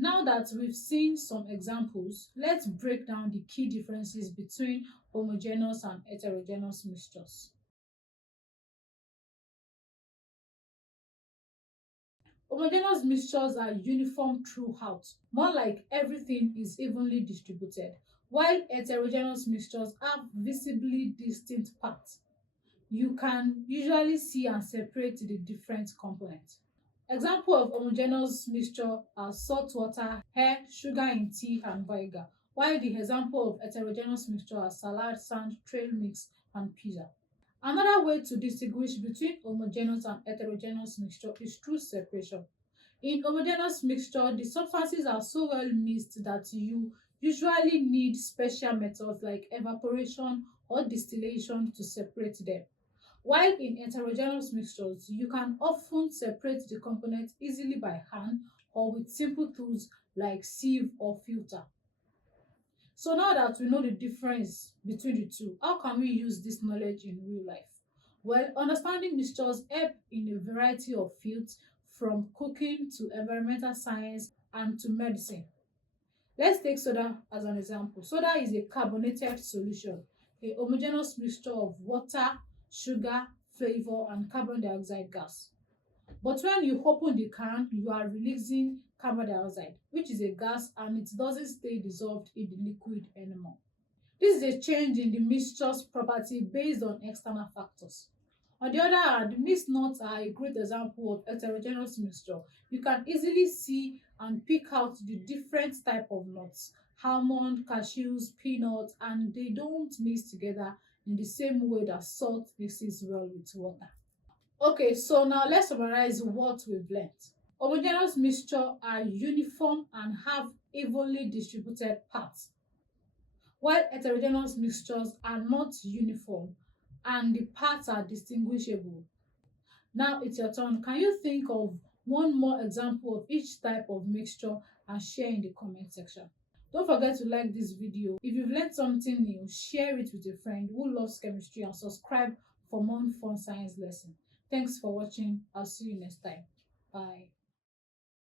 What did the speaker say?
Now that we've seen some examples, let's break down the key differences between homogeneous and heterogeneous mixtures. Homogeneous mixtures are uniform throughout, more like everything is evenly distributed, while heterogeneous mixtures have visibly distinct parts. You can usually see and separate the different components. Example of homogeneous mixture are salt water, air, sugar in tea, and vinegar, while the example of heterogeneous mixture are salad, sand, trail mix, and pizza. Another way to distinguish between homogeneous and heterogeneous mixture is through separation. In homogeneous mixture, the substances are so well mixed that you usually need special methods like evaporation or distillation to separate them. While in heterogeneous mixtures, you can often separate the components easily by hand or with simple tools like sieve or filter. So now that we know the difference between the two, how can we use this knowledge in real life? Well, understanding mixtures help in a variety of fields from cooking to environmental science and to medicine. Let's take soda as an example. Soda is a carbonated solution, a homogeneous mixture of water, sugar, flavor, and carbon dioxide gas. But when you open the can, you are releasing carbon dioxide, which is a gas and it doesn't stay dissolved in the liquid anymore. This is a change in the mixture's property based on external factors. On the other hand, mixed nuts are a great example of heterogeneous mixture. You can easily see and pick out the different type of nuts, almond, cashews, peanuts, and they don't mix together in the same way that salt mixes well with water. Okay, so now let's summarize what we've learned. Homogeneous mixture are uniform and have evenly distributed parts, while heterogeneous mixtures are not uniform and the parts are distinguishable. Now it's your turn. Can you think of one more example of each type of mixture and share in the comment section? Don't forget to like this video. If you've learned something new, share it with a friend who loves chemistry and subscribe for more fun science lessons. Thanks for watching. I'll see you next time. Bye.